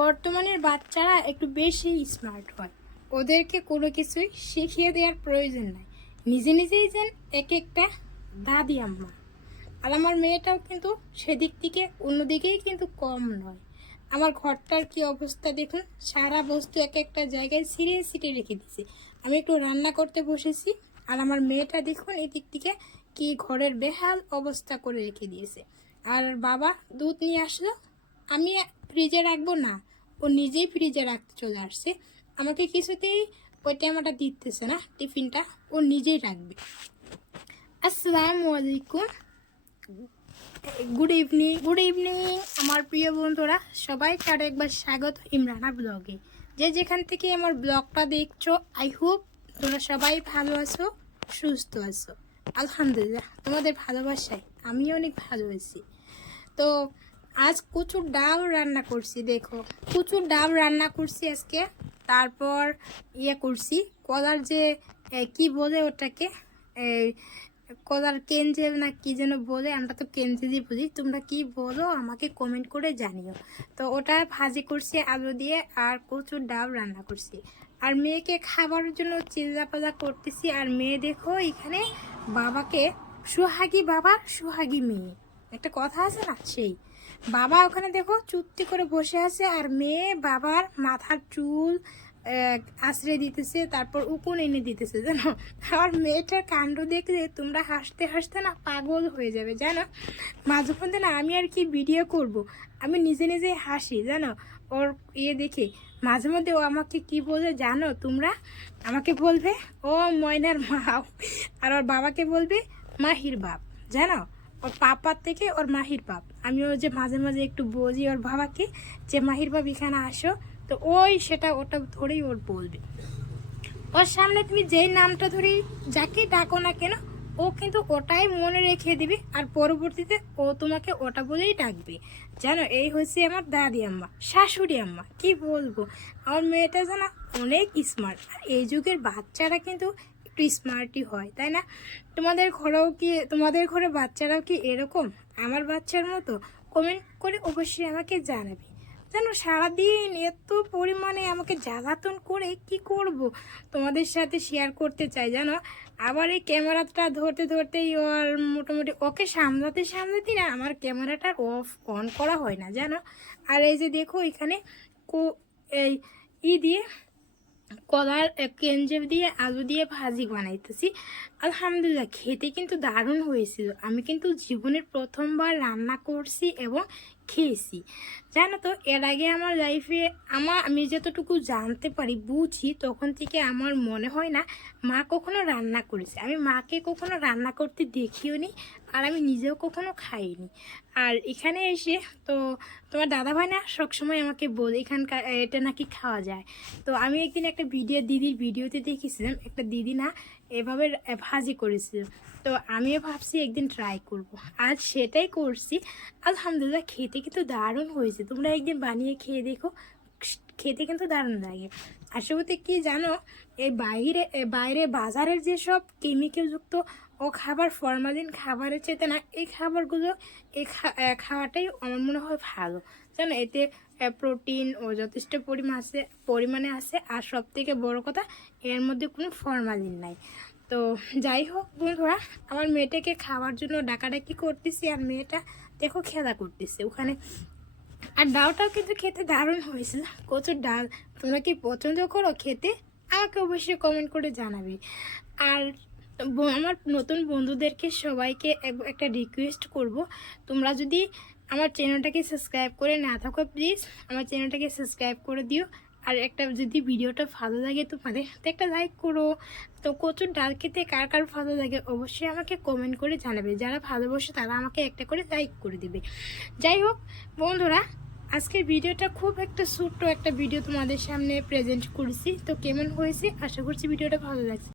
বর্তমানের বাচ্চারা একটু বেশি স্মার্ট হয়। ওদেরকে কোনো কিছুই শিখিয়ে দেওয়ার প্রয়োজন নাই, নিজে নিজেই যেন এক একটা দাদি আম্মা। আর আমার মেয়েটাও কিন্তু সেদিক থেকে অন্যদিকেই কিন্তু কম নয়। আমার ঘরটার কি অবস্থা দেখুন, সারা বস্তু এক একটা জায়গায় ছিঁড়ে ছিঁড়ে রেখে দিয়েছি। আমি একটু রান্না করতে বসেছি, আর আমার মেয়েটা দেখুন এই দিক থেকে কি ঘরের বেহাল অবস্থা করে রেখে দিয়েছে। আর বাবা দুধ নিয়ে আসলো, আমি ফ্রিজে রাখবো না, ও নিজেই ফ্রিজে রাখতে চলে আসছে। আমাকে কিছুতেই ওই টাইমটা দিতেছে না, টিফিনটা ও নিজেই রাখবে। আসসালামু আলাইকুম, গুড ইভিনিং আমার প্রিয় বন্ধুরা, সবাইকে আরও একবার স্বাগত ইমরানা ব্লগে। যে যেখান থেকে আমার ব্লগটা দেখছো, আই হোপ তোমরা সবাই ভালো আছো, সুস্থ আছো। আলহামদুলিল্লাহ, তোমাদের ভালোবাসায় আমি অনেক ভালো আছি। তো আজ কচুর ডাল রান্না করছি, দেখো কচুর ডাল রান্না করছি আজকে। তারপর করছি কলার যে কি বলে ওটাকে, কলার কেঞ্জেল না কি যেন বলে, আমরা তো কেঞ্জেলই বুঝি, তোমরা কি বলো আমাকে কমেন্ট করে জানিও। তো ওটা ভাজি করছি আলু দিয়ে, আর কচুর ডাল রান্না করছি। আর মেয়েকে খাবারের জন্য চিল্লাপাল্লা করতেছি। আর মেয়ে দেখো এখানে বাবাকে, সোহাগী বাবা সোহাগী মেয়ে, একটা কথা আছে না, সেই বাবা ওখানে দেখো চুপটি করে বসে আছে, আর মেয়ে বাবার মাথার চুল আশ্রয় দিতেছে, তারপর উকুন এনে দিতেছে। জানো আমার মেয়েটার কাণ্ড দেখলে তোমরা হাসতে হাসতে না পাগল হয়ে যাবে। জানো মাঝে মধ্যে না আমি আর কি ভিডিও করব, আমি নিজে নিজে হাসি। জানো ওর দেখে মাঝে মধ্যে ও আমাকে কি বলে জানো তোমরা, আমাকে বলবে ও ময়নার মা, আর ওর বাবাকে বলবে মাহির বাপ। জানো ওর পাপার থেকে ওর মাহির বাপ। আমিও যে মাঝে মাঝে একটু বলি ওর বাবাকে যে মাহির বাপ এখানে আসো, তো ওটা ধরেই ওর বলবে। ওর সামনে তুমি যেই নামটা ধরেই যাকে ডাকো না কেন, ও কিন্তু ওটাই মনে রেখে দিবে, আর পরবর্তীতে ও তোমাকে ওটা বলেই ডাকবে। জানো এই হচ্ছে আমার দাদি আম্মা, শাশুড়ি আম্মা, কি বলবো। আমার মেয়েটা জানা অনেক স্মার্ট। আর এই যুগের বাচ্চারা কিন্তু একটু স্মার্টই হয়, তাই না? তোমাদের ঘরে বাচ্চারাও কি এরকম আমার বাচ্চার মতো? কমেন্ট করে অবশ্যই আমাকে জানাবে। যেন সারাদিন এত পরিমাণে আমাকে জ্বালাতন করে কি করব তোমাদের সাথে শেয়ার করতে চাই। জানো আবার এই ক্যামেরাটা ধরতে ধরতেই ওর মোটামুটি ওকে সামলাতেই না আমার ক্যামেরাটা অন করা হয় না, জানো। আর এই যে দেখো এখানে এই দিয়ে কলার কেঞ্জেল দিয়ে আলু দিয়ে ভাজি বানাইতেছি। আলহামদুলিল্লাহ খেতে কিন্তু দারুণ হয়েছিল। আমি কিন্তু জীবনের প্রথমবার রান্না করছি এবং খেয়েছি। জানো তো এর আগে আমার লাইফে আমি যতটুকু জানতে পারি বুঝি, তখন থেকে আমার মনে হয় না মা কখনো রান্না করেছে। আমি মাকে কখনো রান্না করতে দেখিও নি, আর আমি নিজেও কখনো খাইনি। আর এখানে এসে তো তোমার দাদাভাই না সবসময় আমাকে বলে এখানকার এটা নাকি খাওয়া যায়। তো আমি একদিন একটা দিদির ভিডিওতে দেখেছিলাম, একটা দিদি না এভাবে ভাজি করেছিল। তো আমিও ভাবছি একদিন ট্রাই করব, আজ সেটাই করছি। আলহামদুলিল্লাহ খেতে কিন্তু দারুণ হয়েছে। তোমরা একদিন বানিয়ে খেয়ে দেখো, খেতে কিন্তু দারুণ লাগে। আসলে কি জানো, এই বাইরে বাজারের যেসব কেমিক্যালযুক্ত ও খাবার, ফরমালিন খাবারের চেয়ে না এই খাবারগুলো খাওয়াটাই আমার মনে হয় ভালো। জানো এতে প্রোটিন ও যথেষ্ট পরিমাণে আছে, আর সব থেকে বড় কথা এর মধ্যে কোনো ফরমালিন নাই। তো যাই হোক বন্ধুরা, আমার মেয়েটাকে খাওয়ার জন্য ডাকাডাকি করতেছি, আর মেয়েটা দেখো খেলা করতেছে ওখানে। আর ডালটাও কিন্তু খেতে দারুণ হয়েছিল, কচুর ডাল। তোমরা কি পছন্দ করো খেতে? আমাকে অবশ্যই কমেন্ট করে জানাবে। আর আমার নতুন বন্ধুদেরকে সবাইকে একটা রিকোয়েস্ট করব, তোমরা যদি আমার চ্যানেলটাকে সাবস্ক্রাইব করে না থাকো, প্লিজ আমার চ্যানেলটাকে সাবস্ক্রাইব করে দিও। আর একটা যদি ভিডিওটা ভালো লাগে তোমাদের তো একটা লাইক করো। তো কচুর ডাল খেতে কার কার ভালো লাগে অবশ্যই আমাকে কমেন্ট করে জানাবে। যারা ভালোবাসে তারা আমাকে একটা করে লাইক করে দিবে। যাই হোক বন্ধুরা, আজকের ভিডিওটা খুব একটা ছোট্ট একটা ভিডিও তোমাদের সামনে প্রেজেন্ট করেছি। তো কেমন হয়েছে আশা করছি ভিডিওটা ভালো লাগছে।